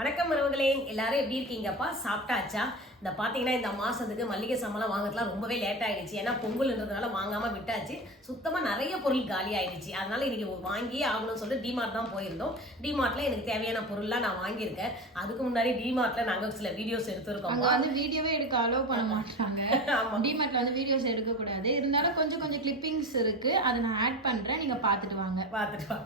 வணக்கம் உறவுகளே எல்லாரும் எப்படி இருக்கீங்கப்பா? சாப்பிட்டாச்சா? இந்த பார்த்தீங்கன்னா இந்த மாசத்துக்கு மல்லிகை சாமான் வாங்குறதுலாம் ரொம்பவே லேட் ஆயிடுச்சு. ஏன்னா பொங்கல்ன்றதுனால வாங்காம விட்டாச்சு. சுத்தமா நிறைய பொருள் காலி ஆயிடுச்சு. அதனால இன்னைக்கு வாங்கியே ஆகணும்னு சொல்லிட்டு டிமார்ட் தான் போயிருந்தோம். டிமார்ட்ல எனக்கு தேவையான பொருள்லாம் நான் வாங்கியிருக்கேன். அதுக்கு முன்னாடி டிமார்ட்ல நாங்க சில வீடியோஸ் எடுத்திருக்கோம். அங்க வந்து வீடியோவே எடுக்க அலோவ் பண்ண மாட்டாங்க. ஆமா. டிமார்ட்ல வந்து வீடியோஸ் எடுக்க கூடாது. இருந்தாலும் கொஞ்சம் கொஞ்சம் கிளிப்பிங்ஸ் இருக்கு. அதை நான் ஆட் பண்றேன். நீங்க பார்த்துட்டு வாங்க. பார்த்துட்டு வா.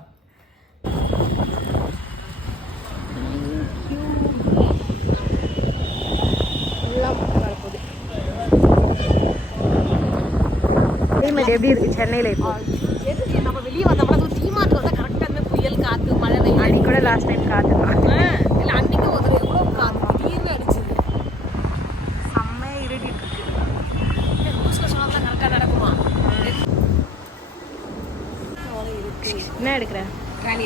கிளைமேட் எப்படி இருக்கு சென்னையில இப்போ? நம்ம வெளியே வந்தோம்னா அது டிமார்ட் வந்தா கரெக்டா இந்த புயல் காத்து மழை வெயில். அன்னைக்கு கூட லாஸ்ட் டைம் காத்துக்கலாம் இல்ல அன்னைக்கு ஒரு எவ்வளவு காத்து திடீர்னு அடிச்சது. செம்மையா இருட்டிட்டு இருக்கு நியூஸ்ல சொன்னதெல்லாம் கரெக்டா நடக்குமா? என்ன எடுக்கிற? ராணி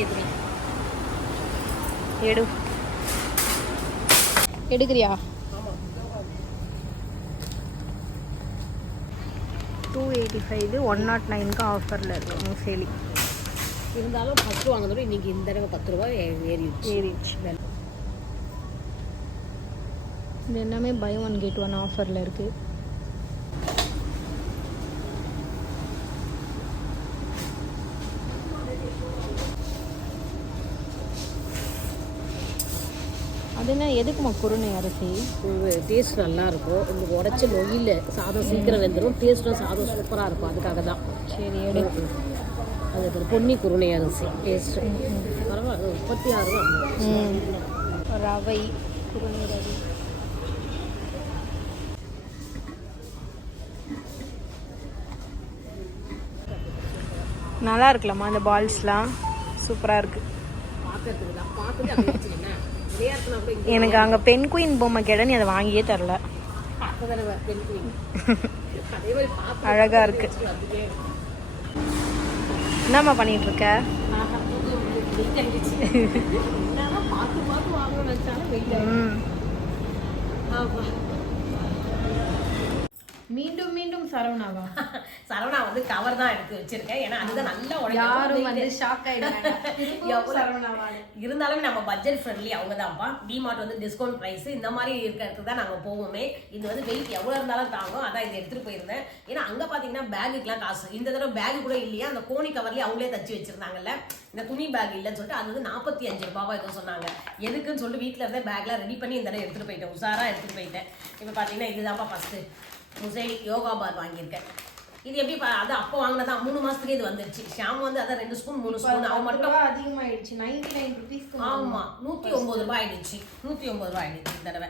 எடு. எடுக்கிறியா? ஃபைவ் ஒன் நாட் நைனுக்கு ஆஃபரில் இருக்கு முசேலி இருந்தாலும் ஃபர்ஸ்ட் வாங்குறதோட இன்னைக்கு இந்த தடவை பத்து ரூபாய் ஏறிடுச்சு. ஏறிச்சு இது எல்லாமே பை ஒன் கெட் ஒன் ஆஃபரில் இருக்கு. அது என்ன எதுக்குமா குருணை அரிசி? டேஸ்ட் நல்லா இருக்கும் உங்களுக்கு உடச்சி நொய்யில் சாதம் சீக்கிரம் வெந்துடும் டேஸ்ட்டும் சாதம் சூப்பராக இருக்கும். அதுக்காக தான் சரி எடு. அது பொன்னி குருணை அரிசி. டேஸ்ட்டு பரவாயில்ல. முப்பத்தி ஆறு ரூபா. ரவை குருணை ரவை. நல்லா இருக்குல்லம்மா அந்த பால்ஸ்லாம் சூப்பராக இருக்கு. பார்க்கறதுக்கு தான். பார்த்துட்டு எனக்கு அங்கே பெண் குயின் பொம்மை கேட நீ அதை வாங்கியே தரல. அழகா இருக்கு. என்னம்மா பண்ணிட்டு இருக்க? பார்த்து பார்த்து வாங்கணும்னு நினச்சாலும் ஆமாம் மீண்டும் மீண்டும் சரவணாவா? சரவணா வந்து கவர் தான் எடுத்து வச்சிருக்கேன். ஏன்னா அதுதான் நல்லா. யாரும் வந்து ஷாக் ஆயிடுறாங்க இருந்தாலும் நம்ம பட்ஜெட் ஃப்ரெண்ட்லி அவங்க தான்ப்பா டிமார்ட் வந்து டிஸ்கவுண்ட் ப்ரைஸ் இந்த மாதிரி இருக்கிறதுக்கு தான் நாங்கள் போவோமே. இது வந்து வெயிட் எவ்வளோ இருந்தாலும் தாங்கும். அதான் இதை எடுத்துகிட்டு போயிருந்தேன். ஏன்னா அங்கே பார்த்தீங்கன்னா பேகுக்கெலாம் காசு. இந்த தடவை பேக் கூட இல்லையா? அந்த கோணி கவர்லேயே அவங்களே தச்சு வச்சிருந்தாங்கல்ல. இந்த துணி பேக் இல்லைன்னு சொல்லிட்டு அது வந்து நாற்பத்தி அஞ்சு ரூபாவா ஏதோ சொன்னாங்க. எதுக்குன்னு சொல்லிட்டு வீட்டில் இருந்தே பேக்லாம் ரெடி பண்ணி இந்த தடவை எடுத்துகிட்டு போயிட்டேன். உஷாராக எடுத்துகிட்டு போயிட்டேன். இப்போ பார்த்தீங்கன்னா இதுதான்ப்பா ஃபஸ்ட்டு முசைலி யோகா பார் வாங்கியிருக்கேன். இது எப்படி அது அப்போ வாங்கினதா? மூணு மாசத்துக்கு இது வந்துருச்சு. ஷாம் வந்து அதான் ரெண்டு ஸ்பூன் மூணு ஸ்பூன். அவன் மட்டும் அதிகமாயிடுச்சு. நைன்டி நைன் ருபீஸ்க்கு ஆமா. நூத்தி ஒன்பது ரூபாய் ஆயிடுச்சு. நூத்தி ஒன்பது ரூபாய் ஆயிடுச்சு இந்த தடவை.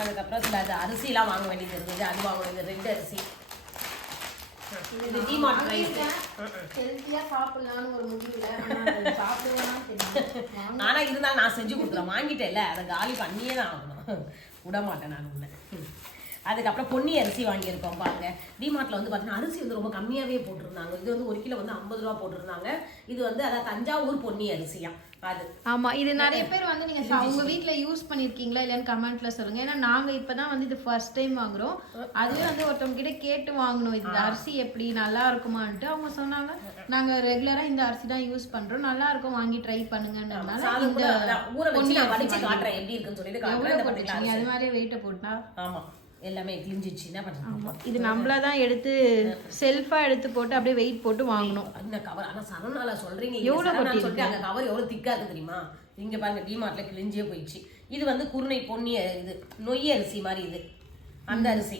அதுக்கப்புறம் சில அது அரிசிலாம் வாங்க வேண்டியது இருந்தது. அது வாங்க வேண்டியது ரெண்டு அரிசி. இது டிமார்ட் ரைஸ் ஹெல்த்தியா சாப்பிடலாம்னு ஒரு முடிவுல. ஆனா அது சாப்பிடுவேனா தெரியும் ஆனா இருந்தாலும் நான் செஞ்சு கொடுக்குறேன் வாங்கிட்டேன்ல. அதை காலி பண்ணியே தான் ஆகணும். விட மாட்டேன் நான் உன்னை. அதுக்கப்புறம் பொன்னி அரிசி வாங்கியிருக்கோம் பாருங்க. டிமார்ட்ல வந்து பார்த்தீங்கன்னா அரிசி வந்து ரொம்ப கம்மியாவே போட்டிருந்தாங்க. இது வந்து ஒரு கிலோ வந்து ஐம்பது ரூபா போட்டிருந்தாங்க. இது வந்து அதான் தஞ்சாவூர் பொன்னி அரிசியா? அது. ஆமா இது நிறைய பேர் வந்து நீங்க உங்க வீட்ல யூஸ் பண்ணிருக்கீங்களா இல்லையான்னு கமெண்ட்ல சொல்லுங்க. ஏன்னா நாங்க இப்பதான் வந்து இது ஃபர்ஸ்ட் டைம் வாங்குறோம். அதுவே வந்து ஒருத்தவங்க கிட்ட கேட்டு வாங்கணும். இந்த அரிசி எப்படி நல்லா இருக்குமான்ட்டு அவங்க சொன்னாங்க. நாங்க ரெகுலரா இந்த அரிசி தான் யூஸ் பண்றோம். நல்லா இருக்கும் வாங்கி ட்ரை பண்ணுங்கன்றதுனால ஊற வச்சு நான் வடிச்சு. காட்டுறேன். எப்படி இருக்குன்னு சொல்லிட்டு அது மாதிரியே வெயிட்ட போட்டா? ஆமா. எல்லாமே கிழிஞ்சிச்சு என்ன பண்றது இது நம்மளா தான் எடுத்து செல்ஃபா எடுத்து போட்டு அப்படியே வெயிட் போட்டு வாங்கணும். அந்த கவர் ஆனா சரவணால எவ்வளவு கொட்டிருக்கு? சொல்லிட்டு அந்த கவர் எவ்வளவு திக்கா இருக்கு தெரியுமா? இங்க பாருங்க டிமார்ட்ல கிழிஞ்சே போயிடுச்சு. இது வந்து குருணை பொன்னி இது நொய் அரிசி மாதிரி இது. அந்த அரிசி.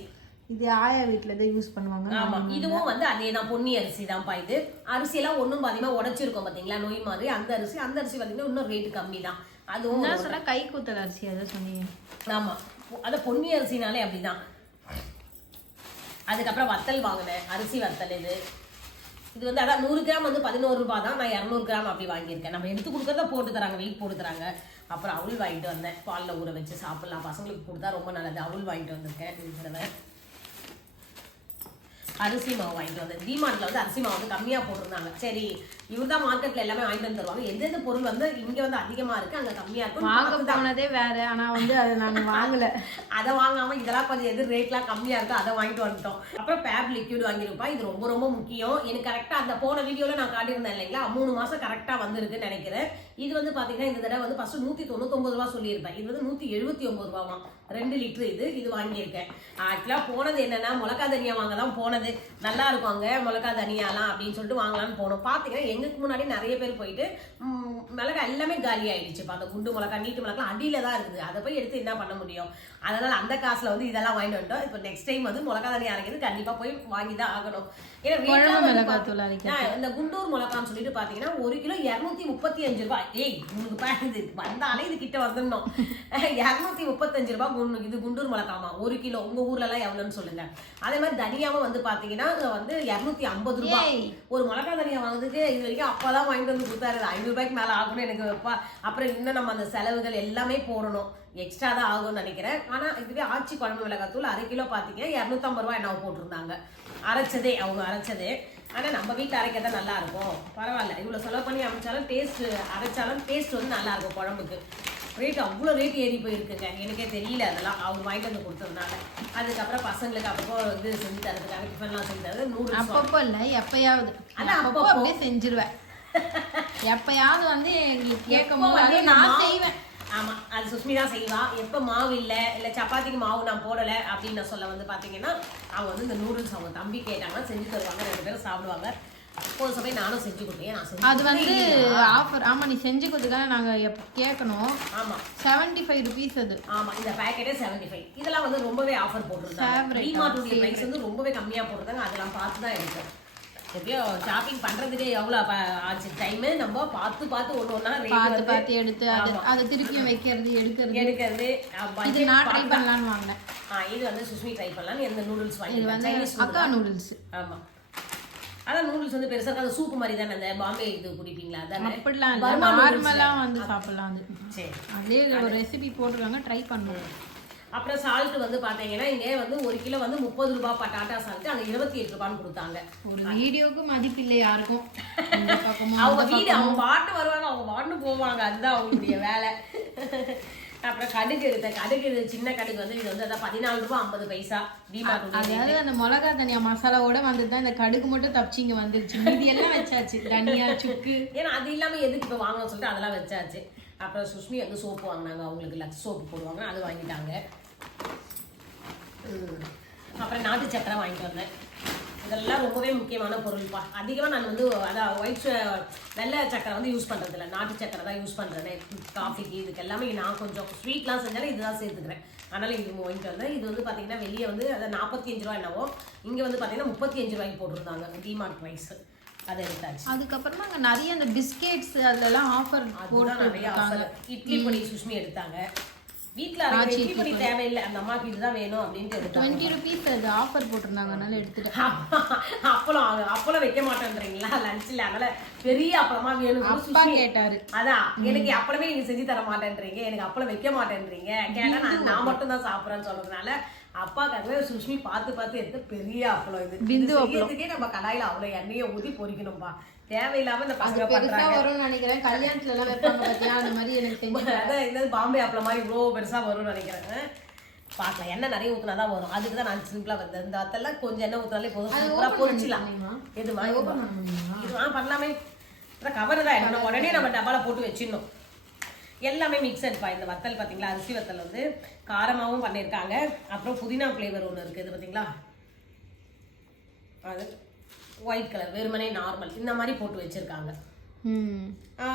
இது ஆயா வீட்ல தான் யூஸ் பண்ணுவாங்க. ஆமா. இதுவும் வந்து அதே தான் பொன்னி அரிசி தான்ப்பா இது. அரிசி எல்லாம் ஒண்ணும் பாத்தீங்கன்னா உடைச்சிருக்கோம் பாத்தீங்களா நொய் மாதிரி. அந்த அரிசி அந்த அரிசி பாத்தீங்கன்னா இன்னும் ரேட் கம்மி தான். அதுவும் என்ன சொன்னா கை கூத்தல் அரிசி அதை சொன்னீங்க. ஆமா. அதை பொன்னி அரிசினாலே அப்படிதான். அதுக்கப்புறம் வத்தல் வாங்கினேன். அரிசி வத்தல் இது. இது வந்து அதான் நூறு கிராம் வந்து பதினோரு ரூபா தான். நான் இரநூறு கிராம் அப்படி வாங்கியிருக்கேன். நம்ம எடுத்து கொடுக்கறத போட்டு தராங்க. வெயிட் போட்டு தராங்க. அப்புறம் அவுள் வாங்கிட்டு வந்தேன். பாலில் ஊற வச்சு சாப்பிட்லாம். பசங்களுக்கு கொடுத்தா ரொம்ப நல்லது. அவுள் வாங்கிட்டு வந்திருக்கேன். இந்த தடவை. அரிசி மாவு வாங்கிட்டு வந்தேன். டிமார்ட்ல வந்து அரிசி மாவு வந்து கம்மியா போட்டிருந்தாங்க. சரி இவர் தான் மார்க்கெட்ல எல்லாமே வாங்கிட்டு வந்து தருவாங்க. எந்தெந்த பொருள் வந்து இங்க வந்து அதிகமா இருக்கு அங்க கம்மியா இருக்கும் வாங்க போனதே வேற. ஆனா வந்து அதை நாங்க வாங்கல. அதை வாங்காம இதெல்லாம் கொஞ்சம் எது ரேட்லாம் கம்மியா இருக்கோ அதை வாங்கிட்டு வந்துட்டோம். அப்புறம் பேப் லிக்விட் வாங்கியிருப்பா. இது ரொம்ப ரொம்ப முக்கியம். எனக்கு கரெக்டா அந்த போன வீடியோல நான் காட்டியிருந்தேன் இல்லைங்களா? மூணு மாசம் கரெக்டா வந்திருக்குன்னு நினைக்கிறேன். இது வந்து பாத்தீங்கன்னா இந்த தடவை வந்து ஃபர்ஸ்ட் நூத்தி தொண்ணூத்தொன்பது ரூபா சொல்லியிருப்பேன். இது வந்து நூத்தி எழுபத்தி ஒன்பது ரூபாமா ரெண்டு லிட்டர் இது. இது வாங்கியிருக்கேன். ஆக்சுவலா போனது என்னன்னா மிளகா தனியா வாங்க தான் போனது. நல்லா இருக்கும் அங்க மிளகா தனியாலாம் அப்படின்னு சொல்லிட்டு வாங்கலாம்னு போனோம். பாத்தீங்கன்னா எங்களுக்கு முன்னாடி நிறைய பேர் போயிட்டு மிளகா எல்லாமே காலி ஆயிடுச்சு. இப்ப அந்த குண்டு மிளகா நீட்டு மிளகா அடியில தான் இருக்குது. அதை போய் எடுத்து என்ன பண்ண முடியும்? அதனால அந்த காசுல வந்து இதெல்லாம் வாங்கிட்டு வந்துட்டோம். இப்போ நெக்ஸ்ட் டைம் வந்து மிளகா தண்ணி அரைக்கிறது கண்டிப்பா போய் வாங்கி தான் ஆகணும். ஏன்னா இந்த குண்டூர் மிளகான்னு சொல்லிட்டு பாத்தீங்கன்னா ஒரு கிலோ இருநூத்தி முப்பத்தி அஞ்சு ரூபாய். ஏய் உனக்கு வந்தாலே இது கிட்ட வந்துடணும். இருநூத்தி முப்பத்தஞ்சு ரூபாய் இது குண்டூர் மிளகாமா ஒரு கிலோ. உங்க ஊர்ல எல்லாம் எவ்வளவுன்னு சொல்லுங்க. அதே மாதிரி தனியாவும் வந்து பாத்தீங்கன்னா வந்து இருநூத்தி ஐம்பது ரூபாய். ஒரு மிளகா தனியா வாங்குறதுக்கு இது வரைக்கும் அப்பதான் வாங்கிட்டு வந்து கொடுத்தாரு. ஐநூறு ரூபாய்க்கு மேல ஆகும்னு எனக்கு வைப்பா. அப்புறம் இன்னும் நம்ம அந்த செலவுகள் எல்லாமே போடணும். எக்ஸ்ட்ரா தான் ஆகும்னு நினைக்கிறேன். ஆனா இதுவே ஆச்சி குழம்பு மிளகாத்தூள் அரை கிலோ பாத்தீங்கன்னா இரநூத்தம்பது ரூபாய் என்ன போட்டிருந்தாங்க. அரைச்சதே அவங்க அரைச்சதே. ஆனா நம்ம வீட்டில் அரைக்கதான் நல்லா இருக்கும். பரவாயில்ல. இவ்வளவு செலவு பண்ணி அமைச்சாலும் டேஸ்ட் அரைச்சாலும் டேஸ்ட் வந்து நல்லா இருக்கும் குழம்புக்கு. ரேட் அவ்வளோ ரேட் ஏறி போயிருக்குங்க. எனக்கே தெரியல அதெல்லாம். அவங்க வாங்கிட்டு வந்து கொடுத்ததுனால அதுக்கப்புறம் பசங்களுக்கு அப்பப்போ இது செஞ்சு தரதுக்காக டிஃபன்லாம் செஞ்சு தரது நூடுல்ஸ் அப்பப்போ இல்ல எப்பயாவது. அதான் அப்பப்போ. அப்படியே செஞ்சிருவேன். எப்பயாவது வந்து எங்களுக்கு கேட்கும் போது வந்து நான் செய்வேன். ஆமா அது சுஷ்மி தான் செய்வா. எப்ப மாவு இல்ல இல்ல சப்பாத்திக்கு மாவு நான் போடல அப்படின்னு நான் சொல்ல வந்து பாத்தீங்கன்னா அவங்க வந்து இந்த நூடுல்ஸ் அவங்க தம்பி கேட்டாங்கன்னா செஞ்சு தருவாங்க. ரெண்டு பேரும் சாப்பிடுவாங்க. ஒரு சமயம் நானும் செஞ்சு கொடுத்தேன். நான் அது வந்து? ஆஃபர் ஆமா நீ செஞ்சு கொடுத்துக்காக நாங்க எப்ப கேட்கணும் ஆமா. செவன்டி ஃபைவ் ருபீஸ் அது. ஆமா இந்த பேக்கெட்டே 75 ஃபைவ் இதெல்லாம் வந்து ரொம்பவே ஆஃபர் போட்டிருந்தாங்க. பிரைஸ் வந்து ரொம்பவே கம்மியா போட்டிருந்தாங்க. அதெல்லாம் பார்த்து தான் எடுத்தேன் எப்படியோ ஷாப்பிங் பண்றதுக்கே எவ்வளவு ப- ஆச்சு? டைம் நம்ம பார்த்து பார்த்து ஒண்ணா ரேட் பார்த்து பார்த்து எடுத்து அது. அதை திருப்பியும் வைக்கிறது எடுக்கிறது. எடுக்கிறது இது நான் ட்ரை பண்ணலாம்னு வாங்கினேன். இது வந்து சுஷ்மி ட்ரை பண்ணலாம் எந்த நூடுல்ஸ் இது வாங்கி வந்து சைனீஸ் அக்கா நூடுல்ஸ் ஆமா. அதான் நூடுல்ஸ் வந்து பெருசா இருக்காது. சூப் மாதிரி தானே அந்த பாம்பே இது குடிப்பீங்களா? அதானே? அப்படிலாம் இல்ல. நார்மலா வந்து சாப்பிடலாம் அது. சரி. அதுலயே ஒரு ரெசிபி போட்டிருக்காங்க ட்ரை பண்ணுவோம். அப்புறம் சால்ட் வந்து பாத்தீங்கன்னா இங்க வந்து ஒரு கிலோ வந்து முப்பது ரூபாய் பட்டாட்டா சால்ட் அங்க இருபத்தி எட்டு ரூபான்னு கொடுத்தாங்க. ஒரு வீடியோக்கு மதிப்பில்லை யாருக்கும்? இந்த பக்கமும் அவங்க அந்த வீடு அவங்க பாட்டு வருவாங்க அவங்க பாட்டு போவாங்க. அதுதான் அவங்களுடைய வேலை. அப்புறம் கடுகு எடுத்தேன் கடுகு இது சின்ன கடுகு வந்து இது வந்து அதான் பதினாலு ரூபாய் ஐம்பது பைசா. டிமார்ட் அதாவது அந்த மிளகா தனியா மசாலாவோட வந்தது தான் இந்த கடுகு மட்டும் தப்பிச்சு இங்க வந்துருச்சு. மீதி எல்லாம் வச்சாச்சு. தனியா சுக்கு. ஏன்னா அது இல்லாம எதுக்கு இப்போ வாங்கணும்னு சொல்லிட்டு அதெல்லாம் வச்சாச்சு. அப்புறம் சுஷ்மி வந்து சோப்பு வாங்கினாங்க. அவங்களுக்கு லக்ஸ் சோப்பு போடுவாங்க. அது வாங்கிட்டாங்க. அப்புறம் நாட்டு சக்கரை வாங்கிட்டு வந்தேன். இதெல்லாம் ரொம்பவே முக்கியமான பொருள்ப்பா. அதிகமாக நான் வந்து அதான் ஒயிட் வெள்ளை சக்கரை வந்து யூஸ் பண்ணுறது இல்லை நாட்டு சக்கரை தான் யூஸ் பண்ணுறேன் காஃபிக்கு இதுக்கு எல்லாமே நான் கொஞ்சம் ஸ்வீட்லாம் செஞ்சாலும் இதுதான் சேர்த்துக்கிறேன். அதனால இது வாங்கிட்டு வந்தேன் இது வந்து பார்த்தீங்கன்னா வெளியே வந்து அதை நாற்பத்தி அஞ்சு ரூபா என்னவோ இங்கே வந்து பார்த்தீங்கன்னா முப்பத்தி அஞ்சு ரூபாய்க்கு போட்டிருந்தாங்க டிமார்ட் ப்ரைஸ் அதை எடுத்தாச்சு. அதுக்கப்புறமா அங்க நிறைய அந்த பிஸ்கெட்ஸ் அதுலலாம் ஆஃபர் போட்டு நிறைய ஆஃபர் இட்லி பொடி சுஷ்மி எடுத்தாங்க. வீட்ல அரைக்கிற இட்லி பொடி தேவையில்லை. அந்த அம்மாக்கு இதுதான் வேணும் அப்படின்ட்டு டுவெண்ட்டி ருபீஸ் அது ஆஃபர் போட்டிருந்தாங்க. அதனால எடுத்துட்டேன். அப்பளம் அப்பளம் வைக்க மாட்டேன்றீங்களா? லஞ்ச்ல அதனால பெரிய அப்பளமா வேணும். அப்பா கேட்டாரு. அதான் எனக்கு அப்பளமே நீங்க செஞ்சு தர மாட்டேன்றீங்க. எனக்கு அப்பளம் வைக்க மாட்டேன்றீங்க. கேட்டா நான் நான் மட்டும் தான் சாப்பிடுறேன்னு சொல்றதுனால அப்பாக்காகவே சுஷ்மி பார்த்து பார்த்து எடுத்த பெரிய அப்பளம் இது. செய்யறதுக்கே நம்ம கடாயில அவ்வளவு எண்ணெயை ஊத்தி பொரிக்கணும்பா. தேவையில்லாம இந்த பசங்க பெருசா வரும்னு நினைக்கிறேன். கல்யாணத்துல எல்லாம் வைப்பாங்க பாத்தியா? அந்த மாதிரி எனக்கு செஞ்சு அதான் இந்த பாம்பே அப்பளம் மாதிரி இவ்வளோ பெருசா வரும்னு நினைக்கிறேன். பார்க்கலாம். எண்ணெய் நிறைய ஊத்துனா தான் வரும். அதுக்கு தான் நான் சிம்பிளா வந்தேன் இந்த அத்தெல்லாம் கொஞ்சம் எண்ணெய் ஊத்துனாலே போதும். அது சூப்பரா open பொரிச்சிடலாம்? எதுமா? இது ஆ பண்ணலாமே. அப்புறம் கவர் தான் என்னோட உடனே நம்ம டப்பால போட்டு வச்சிடணும். எல்லாமே மிக்சட் பா இந்த வத்தல் பாத்தீங்களா? அரிசி வத்தல் வந்து காரமாவும் பண்ணியிருக்காங்க. அப்புறம் புதினா ஃப்ளேவர் ஒன்று இருக்குது இது பாத்தீங்களா? அது ஒயிட் கலர் வெறுமனே நார்மல் இந்த மாதிரி போட்டு வச்சிருக்காங்க.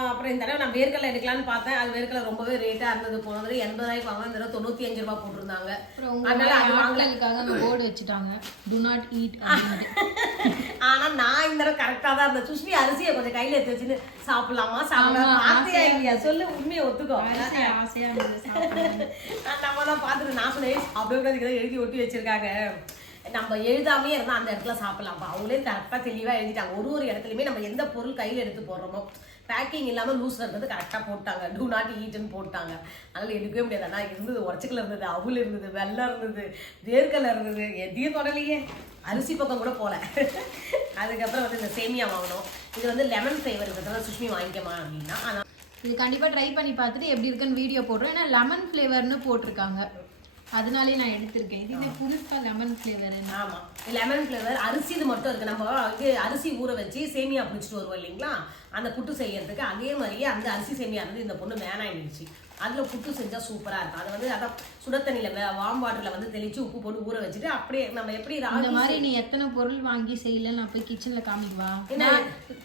அப்புறம் இந்த தடவை நான் வேர்க்கடலை எடுக்கலாம்னு பார்த்தேன். அது வேர்க்கடலை ரொம்பவே ரேட்டா இருந்தது. போன தடவை எண்பதாயிரம் வாங்க இந்த தடவை தொண்ணூத்தி அஞ்சு ரூபாய் போட்டிருந்தாங்க. அதனால அது வாங்கல. ஆட்களுக்காக அந்த போர்டு வச்சுட்டாங்க? டு நாட் ஈட் ஆனா நான் இந்த தடவை கரெக்டா தான் இருந்தேன். சுஷ்மி அரிசியை கொஞ்சம் கையில எடுத்து வச்சுன்னு சாப்பிடலாமா? சாப்பிடலாம்? பார்த்தியா இல்லையா? சொல்லு உண்மையை ஒத்துக்கோ. ஆசையா. நம்ம தான் பார்த்துட்டு நான் சொன்னேன் அப்படியே எழுதி ஒட்டி வச்சிருக்காங்க. நம்ம எழுதாமே இருந்தால் அந்த இடத்துல சாப்பிடலாம்ப்பா. அவங்களே கரெக்டாக தெளிவாக எழுதிட்டாங்க. ஒரு ஒரு இடத்துலையுமே நம்ம எந்த பொருள் கையில் எடுத்து போடுறோமோ பேக்கிங் இல்லாமல் லூஸ் இருந்தது கரெக்டாக போட்டாங்க. டூ நாட் ஈட்டுன்னு போட்டாங்க. அதனால் எடுக்கவே முடியாது. ஆனால் இருந்தது உடச்சிக்கல இருந்தது அவுள் இருந்தது வெள்ளம் இருந்தது வேர்க்கடலை இருந்தது எதையும் தொடலையே. அரிசி பக்கம் கூட போகல அதுக்கப்புறம் வந்து இந்த சேமியா வாங்கினோம் இது வந்து லெமன் ஃப்ளேவர் இருக்கிறதுனால சுஷ்மி வாங்கிக்கமா அப்படின்னா ஆனால் இது கண்டிப்பாக ட்ரை பண்ணி பார்த்துட்டு எப்படி இருக்குன்னு வீடியோ போடுறோம். ஏன்னா லெமன் ஃப்ளேவர்னு போட்டிருக்காங்க. அதனாலே நான் எடுத்திருக்கேன். இது இந்த புதுசா லெமன் ஃப்ளேவர் ஆமா. லெமன் ஃப்ளேவர் அரிசி இது மட்டும் இருக்கு. நம்ம வந்து அரிசி ஊற வச்சு சேமியா பிடிச்சிட்டு வருவோம் இல்லைங்களா? அந்த புட்டு செய்யறதுக்கு அதே மாதிரியே அந்த அரிசி சேமியா வந்து இந்த பொண்ணு வேணாயிடுச்சு அதுல புட்டு செஞ்சா சூப்பரா இருக்கும். அதை வந்து அதான் சுட தண்ணியில வாம் வாட்டர்ல வந்து தெளிச்சு உப்பு போட்டு ஊற வச்சுட்டு அப்படியே நம்ம எப்படி ராகி மாதிரி நீ எத்தனை பொருள் வாங்கி செய்யல நான் போய் கிச்சன்ல காமிக்குவா?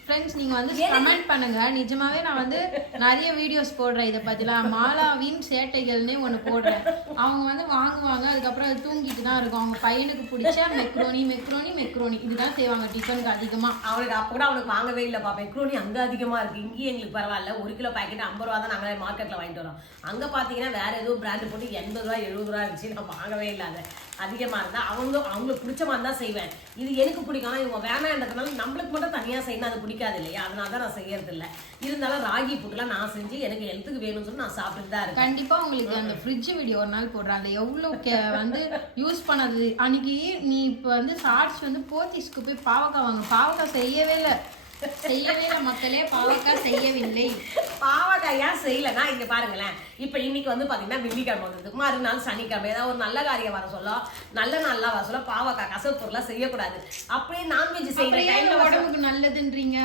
ஃப்ரெண்ட்ஸ் நீங்க வந்து கமெண்ட் பண்ணுங்க. நிஜமாவே நான் வந்து நிறைய வீடியோஸ் போடுறேன் இதை பத்திலாம். மாலாவின் சேட்டைகள்னே ஒண்ணு போடுறேன். அவங்க வந்து வாங்குவாங்க அதுக்கப்புறம் அது தூங்கிட்டு தான் இருக்கும். அவங்க பையனுக்கு பிடிச்ச மெக்ரோனி மெக்ரோனி மெக்ரோனி இதுதான் செய்வாங்க டிஃபனுக்கு அதிகமா. அவனுக்கு அப்போ கூட அவனுக்கு வாங்கவே இல்லை பாப்பா. மெக்ரோனி அங்க அதிகமா இருக்கு. இங்கேயும் எங்களுக்கு பரவாயில்ல. ஒரு கிலோ பாக்கெட் ஐம்பது ரூபா தான் நாங்களே மார்க்கெட்ல வாங்கிட்டு வரோம். அங்க பாத்தீங்கன்னா வேற ஏதோ பிராண்ட் போட்டு எண்பது ரூபா எழுபது ரூபா இருந்துச்சு. நான் வாங்கவே இல்லாத அதிகமா இருந்தா அவங்க அவங்களுக்கு பிடிச்ச மாதிரி தான் செய்வேன். இது எனக்கு பிடிக்கும். இவங்க வேணான்றதுனால நம்மளுக்கு மட்டும் தனியா செய்யணும். அது பிடிக்காது இல்லையா? அதனால தான் நான் செய்யறது இல்லை இருந்தாலும் ராகி புட்டுலாம் நான் செஞ்சு எனக்கு ஹெல்த்துக்கு வேணும்னு சொல்லி நான் சாப்பிட்டு தான் இருக்கேன். கண்டிப்பா உங்களுக்கு அந்த ஃப்ரிட்ஜ் வீடியோ ஒரு நாள் போடுறேன் அதுல எவ்வளவு கே- வந்து யூஸ் பண்ணது? அன்னைக்கு நீ இப்ப வந்து ஷார்ட்ஸ் வந்து போர்த்திஸ்க்கு போய் பாவக்காய் வாங்க. பாவக்காய் செய்யவே இல்லை. செய்யவே மக்களே பாவக்காய் செய்யவில்லை. பாவக்காய் ஏன் செய்யலைன்னா இங்க பாருங்களேன். இப்ப இன்னைக்கு வந்து பாத்தீங்கன்னா வெள்ளிக்கிழமை வந்தது மறுநாள் சனிக்கிழமை ஏதாவது ஒரு நல்ல காரியம் வர சொல்ல நல்ல நாள்லாம் வர சொல்ல பாவக்காய் கசப்பு பொருளாக செய்யக்கூடாது. அப்படியே நான்வெஜ் செய்யற உடம்புக்கு நல்லதுன்றீங்க?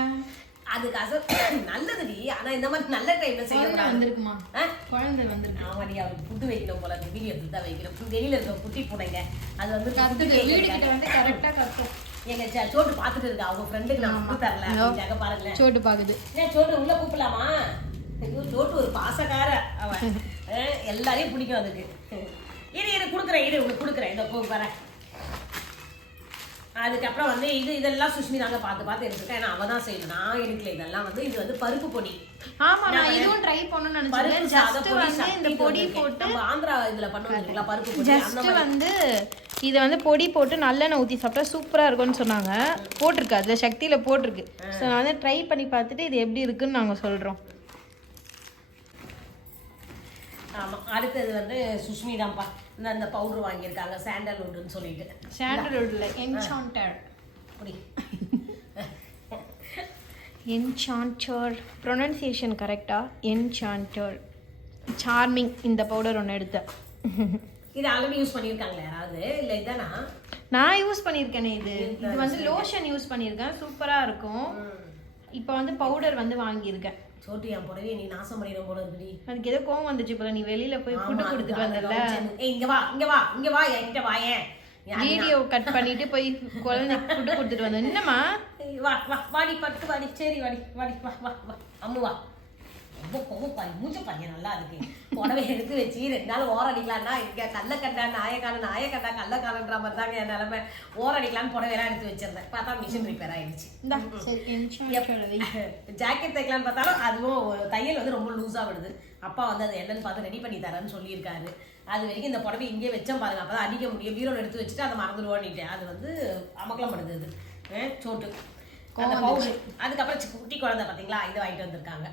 அது கசப்பு நல்லதுடி. ஆனா இந்த மாதிரி நல்ல டைம்ல செய்யக்கூடாது வந்திருக்குமா? குழந்தை வந்திருக்கு. ஆமாடி அவருக்கு புட்டு வைக்கணும் போல இருக்கு. வீடியோ தான் வைக்கணும். வெளியில இருக்க குட்டி பூனைங்க. அது வந்து வீடு. கிட்ட வந்து கரெக்டா கத்தும். எங்க சோட்டு பாத்துட்டு இருக்கா? அவங்க ஃப்ரெண்டுக்கு நான் புட்டு தரல. அப்படின்ட்டாங்க பாருங்களேன். சோட்டு பாக்குது ஏன் சோட்டு உள்ள கூப்பிடலாமா? ஐயோ சோட்டு ஒரு பாசக்கார அவன். எல்லாரையும் பிடிக்கும் அதுக்கு. இரு இரு கொடுக்குறேன் இரு உனக்கு கொடுக்குறேன். இந்த போ வரேன் அதுக்கப்புறம் வந்து இது இதெல்லாம் சுஷ்மி தாங்க பார்த்து பார்த்து எடுத்துருக்கேன் ஏன்னா அவ தான் செய்யணும். நான் எடுக்கல. இதெல்லாம் வந்து இது வந்து பருப்பு பொடி. ஆமா நான் இதுவும் ட்ரை பண்ணணும்னு நினைச்சேன். ஜஸ்ட் வந்து இந்த பொடி. போட்டு நம்ம ஆந்திரா இதுல பண்ணுவோம் இல்லைங்களா பருப்பு பொடி? ஜஸ்ட் வந்து இதை வந்து பொடி போட்டு நல்லெண்ணெய் ஊற்றி சாப்பிட்டா சூப்பராக இருக்கும்னு சொன்னாங்க. போட்டிருக்கு. அதில் சக்தியில் போட்டிருக்கு. ஸோ நான் வந்து ட்ரை பண்ணி பார்த்துட்டு இது எப்படி இருக்குன்னு நாங்கள் சொல்கிறோம் ஆமா அடுத்தது வந்து சுஷ்மி தான்ப்பா இந்த இந்த பவுடர் வாங்கியிருக்காங்க சாண்டல்வுட்னு சொல்லிட்டு. சாண்டல்வுட்டில் என்சாண்டர் அப்படி என்சாண்டர் ப்ரொனன்சியேஷன் கரெக்டா என்சாண்டர் சார்மிங் இந்த பவுடர் ஒன்று எடுத்தேன். இது ஆல்ரெடி யூஸ் பண்ணியிருக்காங்களா யாராவது? இல்ல இதானா? நான் யூஸ் பண்ணியிருக்கேனே இது. இது வந்து லோஷன் யூஸ் பண்ணியிருக்கேன். சூப்பராக இருக்கும். இப்போ வந்து பவுடர் வந்து வாங்கியிருக்கேன். சோட்டு என் புடவை நீ நாசம் பண்ணிடும் போல இருக்குடி. அதுக்கு ஏதோ கோவம் வந்துச்சு போல நீ வெளியில போய் ஃபுட்டு கொடுத்துட்டு வந்தல. ஏய், இங்க வா இங்க வா இங்க வா என்கிட்ட நீ அது வீடியோ கட் பண்ணிட்டு போய் குழந்தைக்கு ஃபுட்டு கொடுத்துட்டு வந்தேன். என்னம்மா? வா வா வாடி பட்டு வாடி சரி வாடி வாடி வா வா வா. அம்மு வா. ரொம்ப கோவம் பாரு மூஞ்ச பையன் நல்லா இருக்கு புடவை எடுத்து வச்சு ரெண்டு நாள் ஓர அடிக்கலாம்னா இங்க கள்ளக்கண்டா நாயக்கான நாயக்கண்டா கள்ளக்காரன்ற மாதிரி தாங்க என் நிலைமை. ஓர அடிக்கலான்னு புடவையெல்லாம் எடுத்து வச்சிருந்தேன். பார்த்தா மிஷின் ரிப்பேர் ஆயிடுச்சு. ஜாக்கெட் தைக்கலான்னு பார்த்தாலும் அதுவும் தையல் வந்து ரொம்ப லூஸா விடுது. அப்பா வந்து அது என்னன்னு பார்த்து ரெடி பண்ணி தரேன்னு சொல்லியிருக்காரு. அது வரைக்கும் இந்த புடவை இங்கே வச்சோம் பாருங்க. அப்பதான் அடிக்க முடியும். பீரோல எடுத்து வச்சுட்டு அதை மறந்துடுவோன்னுட்டேன். அது வந்து அமக்கலம் படுது அது சோட்டு. அதுக்கப்புறம் குட்டி குழந்தை பார்த்தீங்களா? இதை வாங்கிட்டு வந்திருக்காங்க.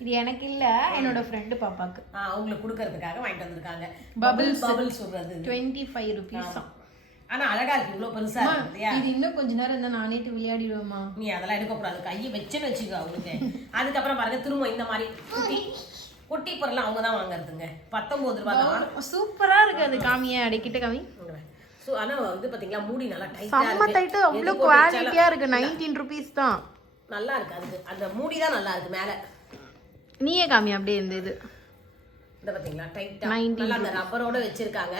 இது எனக்கு இல்ல என்னோட ஃப்ரெண்டு பாப்பாக்கு. அவங்களுக்கு கொடுக்கறதுக்காக வாங்கிட்டு வந்திருக்காங்க. Bubbles. பபிள்ஸ் சொல்றது. டுவெண்ட்டி ஃபைவ் ருபீஸ் ஆனா அழகா இருக்கு. இவ்வளவு பெருசா இது இன்னும் கொஞ்ச நேரம் இருந்தா நானே விளையாடிடுவேமா நீ அதெல்லாம் எடுக்கக்கூடாது கையை வச்சுன்னு வச்சுக்கோ அவங்களுக்கு அதுக்கப்புறம் பாருங்க திரும்ப இந்த மாதிரி குட்டி குட்டி பொருள் அவங்க தான் வாங்குறதுங்க. பத்தொன்பது ரூபாய் சூப்பரா இருக்கு அது காமிய. அடைக்கிட்ட காமி. ஸோ ஆனா இது பாத்தீங்களா மூடி நல்லா செம்ம டைட்டா அவ்வளோ குவாலிட்டியா இருக்கு. நைன்டீன் ருபீஸ் தான். நல்லா இருக்கு அதுக்கு அந்த மூடி தான் நல்லா இருக்கு மேல. நீயே காமி அப்படியே இந்த இது. இந்த பாத்தீங்களா டைட்டா 19 நல்லா அந்த ரப்பரோட வச்சிருக்காங்க.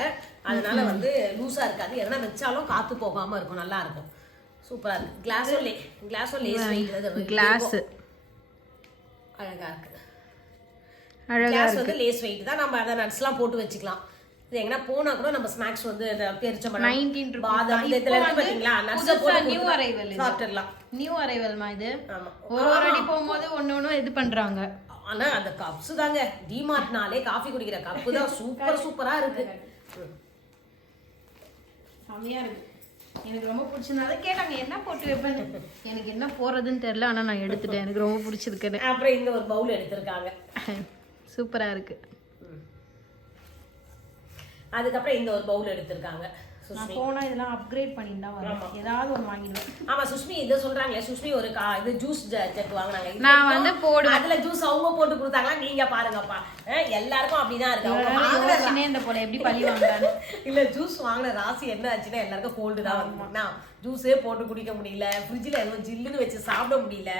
அதனால வந்து லூசா இருக்காது. எதனா வச்சாலும் காத்து போகாம இருக்கும். நல்லா இருக்கும். சூப்பரா இருக்கு. கிளாஸோ லே கிளாஸோ லேஸ் கிளாஸ் அழகா இருக்கு. கிளாஸ் வந்து லேஸ் வெயிட் தான். நம்ம அதை நட்ஸ்லாம் போட்டு வச்சுக்கலாம். இது எங்கன்னா போனா கூட நம்ம ஸ்நாக்ஸ் வந்து 19 rupees பாதாம் இந்த இதெல்லாம் பாத்தீங்களா? நட்ஸ் போட்டு நியூ அரைவல் சாப்பிட்டுடலாம். நியூ அரைவல்மா இது? ஆமா. ஒரு ஒரு அடி போகும்போது ஒண்ணு ஒண்ணு இது பண்றாங்க. ஆனா அந்த கப்ஸ் தாங்க. டிமார்ட்னாலே காஃபி குடிக்கிற கப்பு தான். சூப்பர் சூப்பரா இருக்கு. ம். செமையா இருக்கு. எனக்கு ரொம்ப பிடிச்சிருந்தா கேட்டாங்க என்ன போட்டு வைப்பேன் எனக்கு என்ன போடுறதுன்னு தெரியல. ஆனா நான் எடுத்துட்டேன். எனக்கு ரொம்ப பிடிச்சிருக்குன்னு. அப்புறம் இந்த ஒரு பவுல் எடுத்திருக்காங்க. சூப்பரா இருக்கு. அதுக்கப்புறம் இந்த ஒரு பவுல் எடுத்திருக்காங்க. நான் போனா இதெல்லாம் அப்கிரேட் பண்ணிட்டு தான் வரேன் ஏதாவது ஒன்று வாங்கிடுவேன். ஆமா சுஷ்மி இதை சொல்றாங்களே சுஷ்மி ஒரு கா இது ஜூஸ் ஜக் வாங்குனாங்க நான் வந்து போடுவேன். அதுல ஜூஸ் அவங்க போட்டு கொடுத்தாங்களா? நீங்க பாருங்கப்பா. எல்லாருக்கும் அப்படிதான் இருக்கு. இந்த போல எப்படி பழி வாங்குறான்னு இல்ல ஜூஸ் வாங்கின ராசி என்ன ஆச்சுன்னா எல்லாருக்கும் கோல்டு தான் வந்து ஜூஸே போட்டு குடிக்க முடியல. ஃப்ரிட்ஜில் எதுவும் ஜில்லுன்னு வச்சு சாப்பிட முடியல.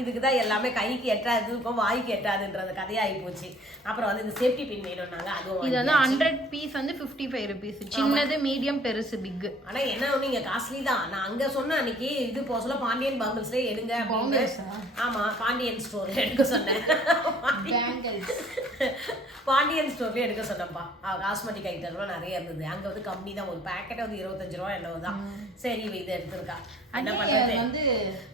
இதுக்கு தான் எல்லாமே கைக்கு எட்டாது இப்போ வாய்க்கு எட்டாதுன்றது கதையாகி போச்சு. அப்புறம் வந்து இந்த சேஃப்டி பின் வேணும்னாங்க அதுவும் இது வந்து. ஹண்ட்ரட் பீஸ் வந்து ஃபிஃப்டி ஃபைவ் ருபீஸ் சின்னது மீடியம் பெருசு பிக் ஆனா என்ன ஒண்ணு இங்க காஸ்ட்லி தான் நான் அங்க சொன்ன அன்னைக்கு இது போக சொல்ல பாண்டியன் பங்கிள்ஸ்ல எடுங்க அப்படின்னு. ஆமா பாண்டியன் ஸ்டோர்ல எடுக்க சொன்னேன். பாண்டியன் ஸ்டோர்ல எடுக்க சொன்னேன்ப்பா. காஸ்மெட்டிக் ஐட்டம்லாம் நிறைய இருந்தது. அங்க வந்து கம்மி தான் ஒரு பேக்கெட் வந்து இருபத்தஞ்சு ரூபா என்னவோ தான். சரி இதை எடுத்திருக்கா. என்ன வந்து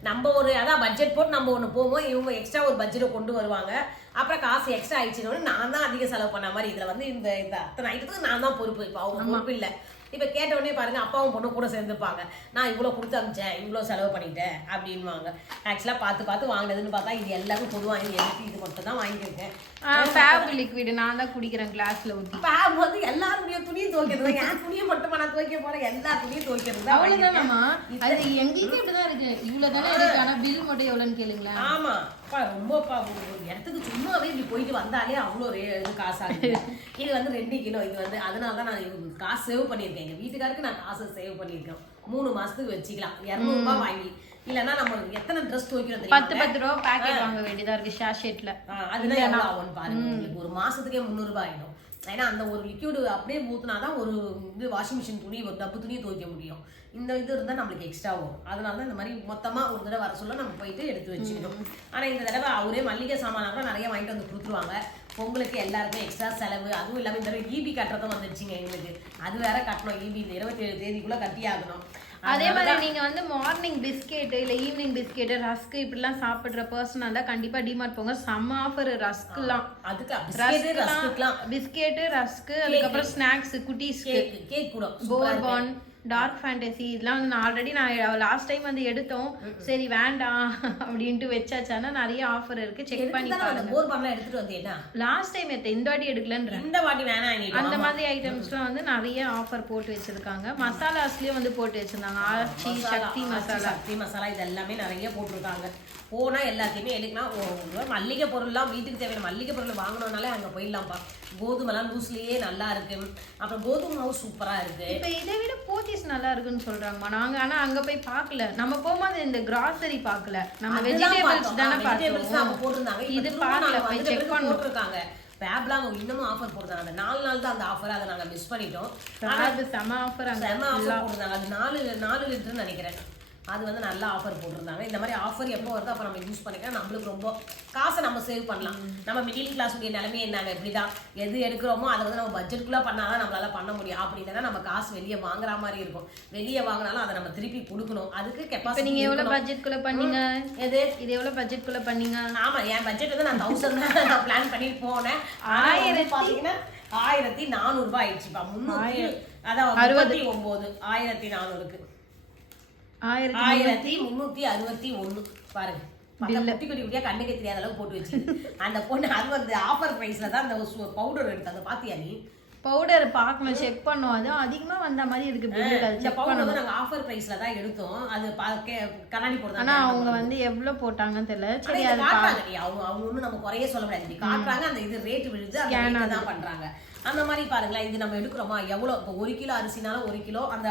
நம்ம ஒரு அதான் பட்ஜெட் போட்டு நம்ம ஒன்று போவோம். இவங்க எக்ஸ்ட்ரா ஒரு பட்ஜெட்டை கொண்டு வருவாங்க. அப்புறம் காசு எக்ஸ்ட்ரா ஆயிடுச்சுன்னு நான் தான் அதிக செலவு பண்ண மாதிரி இதில் வந்து இந்த இந்த அத்தனை ஐட்டத்துக்கு நான் தான் பொறுப்பு. இப்போ அவங்க பொறுப்பு இல்லை. இப்போ கேட்ட உடனே பாருங்க அப்பாவும் பொண்ணு கூட சேர்ந்துப்பாங்க. நான் இவ்வளோ கொடுத்து அமிச்சேன் இவ்வளோ செலவு பண்ணிட்டேன் அப்படின்வாங்க ஆக்சுவலாக பார்த்து பார்த்து வாங்கினதுன்னு பார்த்தா இது எல்லாரும் பொதுவாக இது எனக்கு இது மட்டும் தான் வாங்கியிருக்கேன். ஃபேப் லிக்விட் நான் தான் குடிக்கிறேன் கிளாஸ்ல ஊத்தி. இப்போ வந்து எல்லாருடைய துணியும் துவைக்கிறது என் துணியை மட்டும் நான் துவைக்க போறேன்? எல்லா துணியும் துவைக்கிறது தான். அவ்வளவுதானம்மா. அது எங்களுக்கும் இப்படிதான் இருக்கு. இவ்வளவு தானே இருக்கு. ஆனா பில் மட்டும் எவ்வளவுன்னு கேளுங்களேன். ஆமா. அப்பா ரொம்பப்பா ஒரு இடத்துக்கு சும்மாவே இப்படி போயிட்டு வந்தாலே அவ்வளோ ரே இது காசாகுது. இது வந்து ரெண்டு கிலோ இது வந்து அதனால தான் நான் இது காசு சேவ் பண்ணியிருக்கேன். எங்கள் வீட்டுக்காருக்கு நான் காசு சேவ் பண்ணியிருக்கேன். மூணு மாசத்துக்கு வச்சுக்கலாம். இரநூறுபா வாங்கி. இல்லைன்னா நம்ம எத்தனை ட்ரெஸ் துவைக்கிறோம் பத்து பத்து ரூபா பாக்கெட் வாங்க வேண்டியதா இருக்கு ஷாஷேட்ல ஆ, அதுதான் எவ்வளோ ஆகும்னு பாருங்க. உங்களுக்கு ஒரு மாசத்துக்கே முந்நூறுபா ஆயிடும். ஏன்னா அந்த ஒரு லிக்யூடு அப்படியே ஊத்துனா தான் ஒரு இது வாஷிங் மிஷின் துணி ஒரு டப்பு துணியை துவைக்க முடியும். இந்த இது இருந்தால் நம்மளுக்கு எக்ஸ்ட்ரா வரும். அதனால தான் இந்த மாதிரி மொத்தமா ஒரு தடவை வர சொல்ல நம்ம போயிட்டு எடுத்து வச்சுக்கணும். ஆனா இந்த தடவை அவரே மல்லிகை சாமான் கூட நிறைய வாங்கிட்டு வந்து கொடுத்துருவாங்க. பொங்கலுக்கு எல்லாருக்கும் எக்ஸ்ட்ரா செலவு. அதுவும் இல்லாமல் இந்த தடவை ஈபி கட்டுறதும் வந்துருச்சுங்க எங்களுக்கு. அது வேற கட்டணும். ஈபி இந்த இருபத்தி ஏழு தேதிக்குள்ள கட்டி ஆகணும் அதே மாதிரி நீங்க வந்து மார்னிங் பிஸ்கெட் இல்ல ஈவினிங் பிஸ்கெட் ரஸ்க் இப்படிலாம் சாப்பிடுற பர்சனா இருந்தா கண்டிப்பா டிமார்ட் போங்க. செம்ம ஆஃபர் ரஸ்க்லாம் அதுக்கு பிஸ்கெட்டு ரஸ்க்குலாம் பிஸ்கெட் ரஸ்க் அதுக்கப்புறம் ஸ்நாக்ஸ் குட்டீஸ்க்கு கேக் கூட. போர்பான் டார்க் ஃபேண்டசி இதெல்லாம் வந்து நான் ஆல்ரெடி நான் லாஸ்ட் டைம் வந்து எடுத்தோம். சரி வேண்டாம் அப்படின்ட்டு வச்சாச்சானா நிறைய ஆஃபர் இருக்கு. செக் பண்ணி எடுத்துட்டு வந்தேன்னா லாஸ்ட் டைம் எடுத்த இந்த வாட்டி எடுக்கலன்ற. இந்த வாட்டி வேணாம் அந்த மாதிரி ஐட்டம்ஸ்லாம் வந்து நிறைய ஆஃபர் போட்டு வச்சிருக்காங்க. மசாலாஸ்லயும் வந்து போட்டு வச்சிருந்தாங்க. ஆச்சி சக்தி மசாலா. சக்தி மசாலா இது எல்லாமே நிறைய போட்டிருக்காங்க. போனா எல்லாத்தையுமே எடுக்கலாம் ஒரு மல்லிகை பொருள்லாம் வீட்டுக்கு தேவையான மல்லிகை பொருள் வாங்கணும்னாலே அங்க போயிடலாம்ப்பா. கோதுமைலாம் லூஸ்லயே நல்லா இருக்கு. அப்புறம் கோதுமை மாவு சூப்பரா இருக்கு. இப்ப இதை விட போத்தீஸ் நல்லா இருக்குன்னு சொல்றாங்கம்மா. நாங்க ஆனா அங்க போய் பார்க்கல. நம்ம போகும்போது இந்த கிராசரி பார்க்கல. நம்ம வெஜிடபிள்ஸ் தானே பார்த்தோம் போட்டிருந்தாங்க. இது பார்க்கல, போய் செக். போட்டிருக்காங்க. அவங்க இன்னமும் ஆஃபர் போடுறாங்க அந்த நாலு நாள் தான் அந்த ஆஃபர் அதை நாங்க மிஸ் பண்ணிட்டோம். அது செம ஆஃபர் செம ஆஃபர் போட்டிருந்தாங்க. அது நாலு நாலு லிட்டர்னு நினைக்கிறேன். அது வந்து நல்ல ஆஃபர் போட்டிருந்தாங்க. இந்த மாதிரி ஆஃபர் எப்போ வருதோ அப்போ நம்ம யூஸ் பண்ணிக்கலாம். நம்மளுக்கு ரொம்ப காசை நம்ம சேவ் பண்ணலாம். நம்ம மிடில் கிளாஸ் உடைய நிலைமை என்னங்க? இப்படி தான் எது எடுக்கிறோமோ அதை வந்து நம்ம பட்ஜெட்குள்ளே பண்ணாதான் நம்மளால பண்ண முடியும். அப்படி இல்லைன்னா நம்ம காசு வெளியே வாங்குற மாதிரி இருக்கும். வெளியே வாங்கினாலும் அதை நம்ம திருப்பி கொடுக்கணும். அதுக்கு கெப்பாசிட்டி நீங்க எவ்வளவு பட்ஜெட் குள்ள பண்ணீங்க? எது? இது எவ்வளவு பட்ஜெட் குள்ள பண்ணீங்க? ஆமா என் பட்ஜெட் வந்து நான் தௌசண்ட் தான் நான் பிளான் பண்ணிட்டு போனேன். ஆயிரத்தி பாத்தீங்கன்னா ஆயிரத்தி நானூறு ரூபாய் ஆயிடுச்சுப்பா. முந்நூறு அதான் அறுபத்தி ஒன்பது ஆயிரத்தி நானூறுக்கு. ஆயிரத்தி முந்நூத்தி அறுபத்தி ஒண்ணு. பாருங்க. குட்டி குட்டி குட்டியா கண்ணுக்கு தெரியாத அளவு போட்டு வச்சு அந்த பொண்ணு அது வந்து ஆஃபர் பிரைஸ்ல தான் அந்த பவுடர் எடுத்து அதை பாத்தியா நீ? பவுடர் பார்க்கணும் செக் பண்ணோம். அது அதிகமா வந்த மாதிரி இருக்கு இந்த செக் பவுடர் வந்து நாங்க ஆஃபர் பிரைஸ்ல தான் எடுத்தோம். அது கண்ணாடி ஆனா போடுறாங்க அவங்க வந்து எவ்வளவு போட்டாங்கன்னு தெரியல. சரி அது. அவங்க அவங்க ஒண்ணும் நம்ம குறைய சொல்ல முடியாது. காட்டுறாங்க அந்த இது ரேட் விழுது அந்த தான் பண்றாங்க. அந்த மாதிரி பாருங்களேன் இது நம்ம எடுக்கிறோமா? எவ்வளவு இப்போ ஒரு கிலோ அரிசினாலும் ஒரு கிலோ அந்த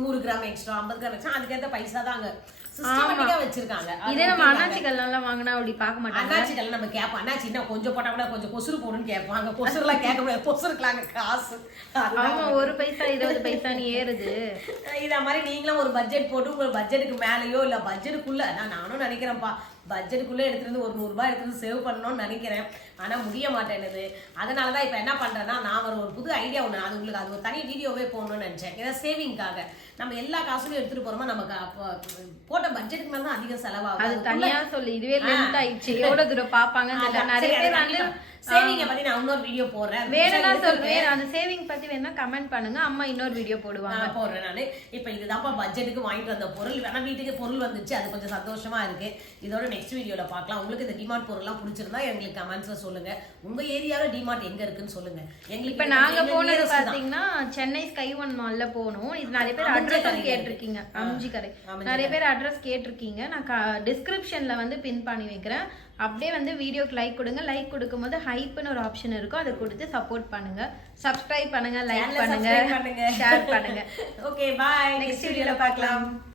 நூறு கிராம் எக்ஸ்ட்ரா ஐம்பது கிராம் எக்ஸ்ட்ரா அதுக்கேற்ற பைசா தான் அங்க சிஸ்டமேட்டிக்கா வச்சிருக்காங்க. இதே நம்ம அண்ணாச்சி கல்லாம் வாங்கினா அப்படி பார்க்க மாட்டாங்க. அண்ணாச்சிகள் நம்ம கேட்போம். அண்ணாச்சி என்ன கொஞ்சம் போட்டா கூட கொஞ்சம் கொசுறு போடுன்னு கேட்பாங்க கொசுறுலாம் கேட்க முடியாது. கொசுறுக்கலாங்க காசு. ஆமா ஒரு பைசா இருபது பைசான்னு ஏறுது. இத மாதிரி நீங்களும் ஒரு பட்ஜெட் போட்டு உங்க பட்ஜெட்டுக்கு மேலயோ இல்ல பட்ஜெட்டுக்குள்ள நான் நானும் நினைக்கிறேன்ப்பா. பட்ஜெட்டுக்குள்ள எடுத்துட்டு வந்து ஒரு நூறு ரூபாய் எடுத்துட்டு வந்து சேவ் பண்ணணும்னு நினைக்கிறேன். ஆனா முடிய மாட்டேனுது அதனால தான் இப்ப என்ன பண்றேன்னா நான் ஒரு ஒரு புது ஐடியா ஒண்ணு அது உங்களுக்கு அது ஒரு தனி வீடியோவே போடணும்னு நினைச்சேன். ஏன்னா சேவிங்காக நம்ம எல்லா காசுமே எடுத்துட்டு போறோமா நமக்கு போட்ட பட்ஜெட்டுக்கு மேல தான் அதிகம் செலவாகும். அது அதுக்குள்ள- தனியா சொல்லு இதுவே லென்த் ஆயிடுச்சு. எவ்வளவு தூரம் அதான், நிறைய பேர் வந்து. சேவிங்க பத்தி நான் இன்னொரு வீடியோ போடுறேன். வேணும்னா சொல்றேன். அந்த சேவிங் பத்தி வேணா கமெண்ட் பண்ணுங்க. அம்மா இன்னொரு வீடியோ போடுவாங்க. நான் போடுறேன் நானு. இப்ப இதுதான்ப்பா பட்ஜெட்டுக்கு வாங்கிட்டு வந்த பொருள். வேணா வீட்டுக்கு பொருள் வந்துச்சு. அது கொஞ்சம் சந்தோஷமா இருக்கு. இதோட நெக்ஸ்ட் வீடியோல பார்க்கலாம். உங்களுக்கு இந்த டிமார்ட் பொருள்லாம் பிடிச்சிருந்தா எங்களுக்கு கமெண்ட்ஸ்ல சொல்லுங்க. உங்க ஏரியால டிமார்ட் எங்க இருக்குன்னு சொல்லுங்க. எங்களுக்கு இப்ப நாங்க போனது. பாத்தீங்கன்னா சென்னை ஸ்கை ஒன் மால்ல போனோம். இது நிறைய பேர் அட்ரஸ் கேட்டிருக்கீங்க. அம்ஜி அம்ஜி நிறைய பேர் அட்ரஸ் கேட்டிருக்கீங்க. நான் டிஸ்கிரிப்ஷன்ல வந்து பின் பண்ணி வைக்கிறேன். அப்படியே வந்து வீடியோக்கு லைக் கொடுங்க. லைக் கொடுக்கும்போது ஹைப்னு ஒரு ஆப்ஷன் இருக்கும். அதை கொடுத்து சப்போர்ட் பண்ணுங்க. சப்ஸ்கிரைப் பண்ணுங்க லைக் பண்ணுங்க. ஷேர் பண்ணுங்க. ஓகே பாய் நெக்ஸ்ட் வீடியோல பார்க்கலாம்.